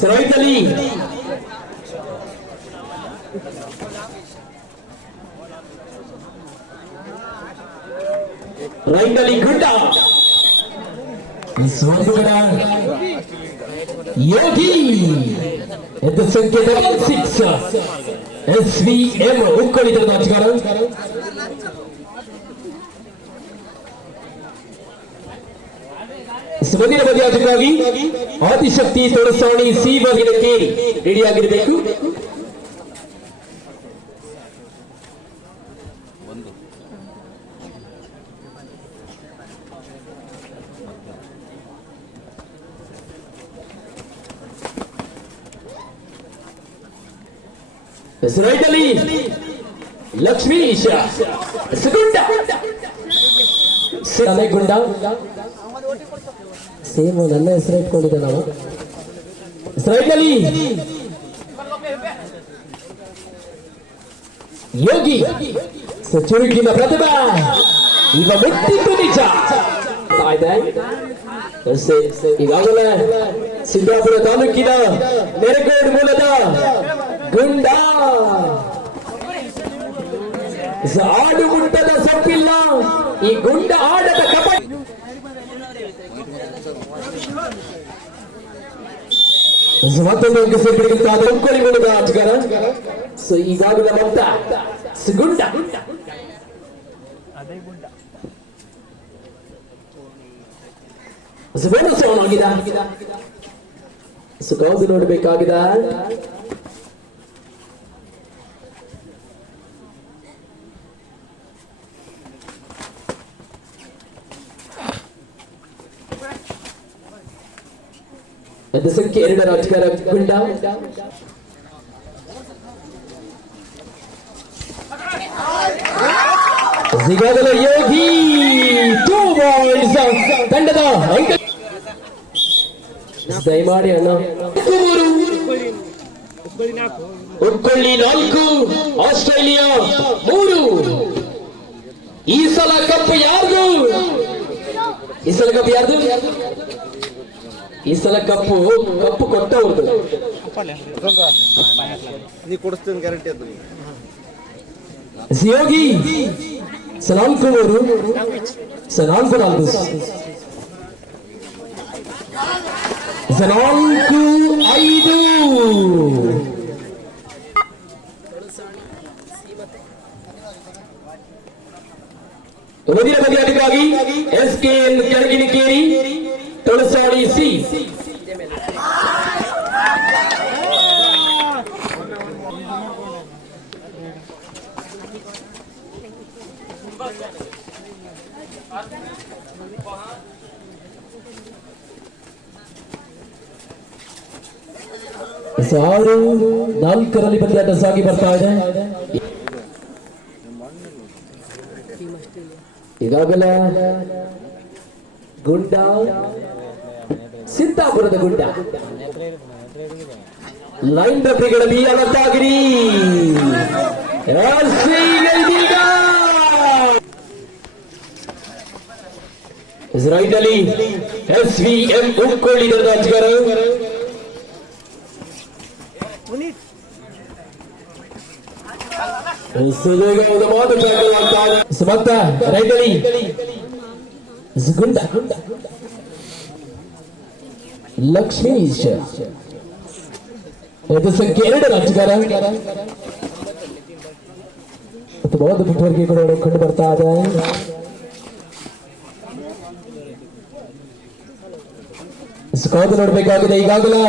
ಸರೈತಲಿ ರೈತಲಿ ಗುಡ್ಡ. ಸ್ವಂತಗಡ ಯೋಗಿ. ಎದ್ದು ಸಂಖ್ಯೆ double six S V M ಉಟ್ಕೊಂಡಿದ್ದಾರೆ ನಾಚಗಾರ ಮುಂದಿನ ಬದಿಯಾಟಕ್ಕಾಗಿ ಆದಿಶಕ್ತಿ ತೊಡಸಾಣಿ ಸಿ ಬಾಗಿನ ಕೇರಿ ರೆಡಿಯಾಗಿರಬೇಕು ರೈಟಲ್ಲಿ ಲಕ್ಷ್ಮೀಶ ಸುಗುಂಡ ಗುಂಡ ಸೇಮ್ ನನ್ನ ಹೆಸರು ಇಟ್ಕೊಂಡಿದ್ದೆ ನಾವು. ಸ್ಟ್ರೈಕಲ್ಲಿ ಯೋಗಿ! ಚುರುಕಿನ ಪ್ರತಿಭಾ! ಇವ ಮುಟ್ಟಿದ್ದು ನಿಜ! ಈಗಾಗಲೇ ಸಿದ್ದಾಪುರ ತಾಲೂಕಿನ ನೆರಗೋಡ್ ಮೂಲದ ಗುಂಡ! ಆಡು ಗುಂಡದ ಸೊಪ್ಪಿಲ್ಲ ಈ ಗುಂಡ ಆಡದ ಕಬಡ್ಡಿ! ಮತ್ತೊಂದು ಅಂಕ ಸೇರ್ಪಡೆಗಿಂತಾದ ಉಕ್ಕೊಳ್ಳಿ ಮೂಲದ ಆಟಗಾರ ಸೊ ಈಗಾಗಲೇ ಸೊ ಗುಂಡ ಬೋನಸ್ ಆನ್ ಸೊ ಕಾದು ನೋಡಬೇಕಾಗಿದೆ. ಅದು ಸಂಖ್ಯೆ ಎರಡರ ಅಧಿಕಾರ ಗುಂಡ ಈಗಾಗಲೇ ಯೋಗಿ ಟೂ ಬಾಲ್ಸ್ ತಂಡದ ಅಂಕ ದಯಮಾಡಿ ಅಣ್ಣ ಮೂರು ಉಟ್ಕೊಳ್ಳಿ ನಾಲ್ಕು ಆಸ್ಟ್ರೇಲಿಯಾ ಮೂರು ಈ ಸಲ ಕಪ್ ಯಾರ್ದು ಈ ಸಲ ಕಪ್ ಯಾರ್ದು ಈ ಸಲ ಕಪ್ಪು ಕಪ್ಪು ಕೊಟ್ಟವ್ರದ್ದು ನೀ ಕೊಡಿಸ್ತೀನಿ ಗ್ಯಾರಂಟಿ ಅದು ಯೋಗಿ ನಾಲ್ಕು ಮೂರು ನಾಲ್ಕು ನಾಲ್ಕು ನಾಲ್ಕು ಐದು ಮುಂದಿನ ಬದಿಯಾಟಕ್ಕಾಗಿ ಎಸ್ ಕೆ ಎನ್ ಕೆಳಗಿನಿಕೇರಿ. ತೊಳಸಾಳಿ ಸಿ ಆರು ನಾಲ್ಕರಲ್ಲಿ ಬದಿಯಾಟ ಸಾಗಿ ಬರ್ತಾ ಇದೆ ಈಗಾಗಲೇ ಗುಂಡ ಸಿದ್ದಾಪುರದ ಗುಡ್ಡ. ಲೈನ್ ಡಬ್ಬಿಗಳಲ್ಲಿ ಅಲತ್ತಾಗಿರಿ ಇಸ್ರಾಯಿಲ್ ಎಸ್ ವಿ ಎಂ ಉಟ್ಕೊಳ್ಳಿದ ರಾಜ್ಗರು ಸುದೀರ್ಘವಾದ ಮಾತು ಆಗ್ತಾ ಇದೆ ಸುಮಂತ ರೈತಲಿ ಗುಂಡ. ಲಕ್ಷ್ಮೀಶ್ ಸಂಖ್ಯೆ, ಎರಡು ರಾಜಕಾರ. ಬೌದ್ಧ ಪುಟ್ಟವರಿಗೆ ಕೂಡ ಬರ್ತಾ ಇದೆ. ಕಾದು ನೋಡಬೇಕಾಗಿದೆ ಈಗಾಗಲೇ.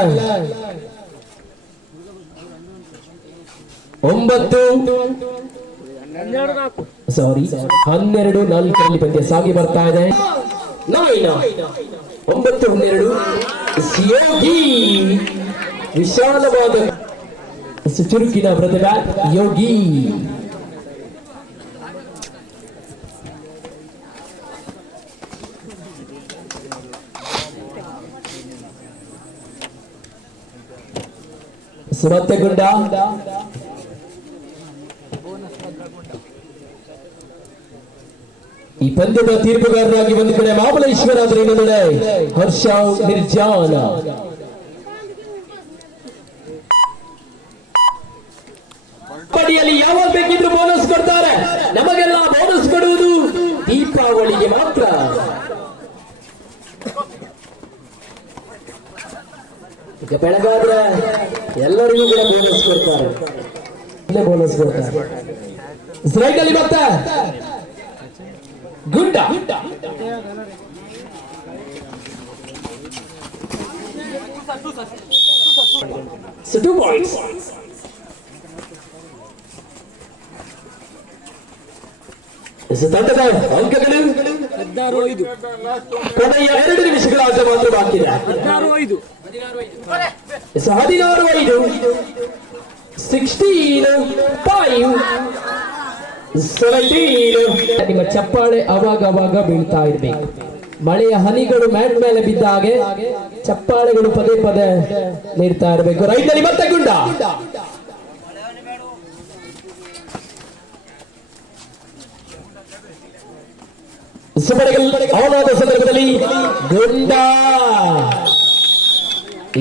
ಒಂಬತ್ತು. ಸಾರಿ ಹನ್ನೆರಡು, ನಾಲ್ಕರಲ್ಲಿ ಪಂದ್ಯ ಸಾಗಿ ಬರ್ತಾ ಇದೆ. ಒಂಬತ್ತು, ಹನ್ನೆರಡು. ಯೋಗಿ ವಿಶಾಲವಾದ ಚುರುಕಿನ ಪ್ರತಿಭಾ ಯೋಗಿ ಸುಮತ್ತೆಗುಂಡ ಈ ಪಂದ್ಯದ ತೀರ್ಪುಗಾರರಾಗಿ ಒಂದು ಕಡೆ ಮಹಾಬಲೇಶ್ವರ ಆದರೆ ಇನ್ನೊಂದೆಡೆ ಹರ್ಷ ನಿರ್ಜಾನ. ಪಡಿಯಲ್ಲಿ ಯಾವಾಗ ಬೇಕಿದ್ರು ಬೋನಸ್ ಕೊಡ್ತಾರೆ. ನಮಗೆಲ್ಲ ಬೋನಸ್ ಕೊಡುವುದು ದೀಪಾವಳಿಗೆ ಮಾತ್ರ. ಈಗ ಬೆಳಗಾದ್ರೆ ಎಲ್ಲರಿಗೂ ಕೂಡ ಬೋನಸ್ ಕೊಡ್ತಾರೆ. ಬೋನಸ್ ಕೊಡ್ತಾರೆ. ಸ್ಟ್ರೈಕ್ ಅಲ್ಲಿ ಮತ್ತೆ. ಗುಡ್ಡ points. So ತಂಡದ ಅಂಕಗಳು ಹದಿನಾರು ಐದು. ಕೊನೆಯ ಎರಡು ನಿಮಿಷಗಳ ಆಟ ಮಾತ್ರ ಬಾಕಿ ಹದಿನಾರು ಐದು. ಸೊ ಹದಿನಾರು ಐದು. ಸಿಕ್ಸ್ಟೀನ್ ಫೈವ್ ನಿಮ್ಮ ಚಪ್ಪಾಳೆ ಅವಾಗ ಅವಾಗ ಬೀಳ್ತಾ ಇರ್ಬೇಕು. ಮಳೆಯ ಹನಿಗಳು ಮ್ಯಾಟ್ ಮೇಲೆ ಬಿದ್ದ ಹಾಗೆ ಚಪ್ಪಾಳೆಗಳು ಪದೇ ಪದೇ ನೀಡ್ತಾ ಇರಬೇಕು. ರೈತರಿ ಮತ್ತೆ ಗುಂಡ. ಅವನಾದ ಸಂದರ್ಭದಲ್ಲಿ ಗುಂಡ.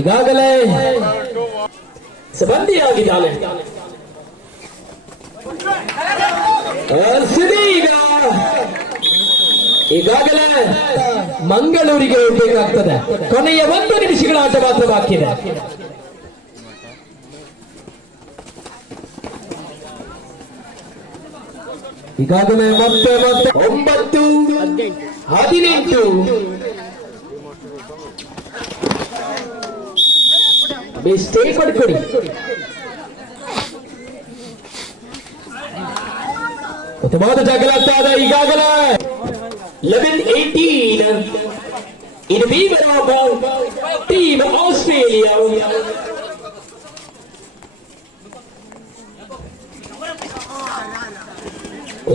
ಈಗಾಗಲೇ ಸಂಬಂಧಿಯಾಗಿದ್ದಾನೆ ಈಗ ಈಗಾಗಲೇ ಮಂಗಳೂರಿಗೆ ಹೋಗಬೇಕಾಗ್ತದೆ ಕೊನೆಯ ಒಂದು ನಿಮಿಷಗಳ ಆಟ ಮಾತ್ರ ಬಾಕಿ ಇದೆ. ಈಗಾಗಲೇ ಮತ್ತೆ ಮತ್ತೆ ಒಂಬತ್ತು, ಹದಿನೆಂಟು. ಸ್ಟೇ ಕೊಡ್ಕೊಡಿ ಉತ್ತಮವಾದ ಜಾಗಲಾಗ್ತಾ ಇದೆ ಈಗಾಗಲೇ ಲೆವೆನ್ ಏಟೀನ್ ಇದು ಬೀವರ್ ಬಾಲ್ ಟೀಮ್ ಆಸ್ಟ್ರೇಲಿಯಾ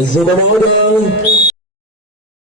ಶುಭವಾದ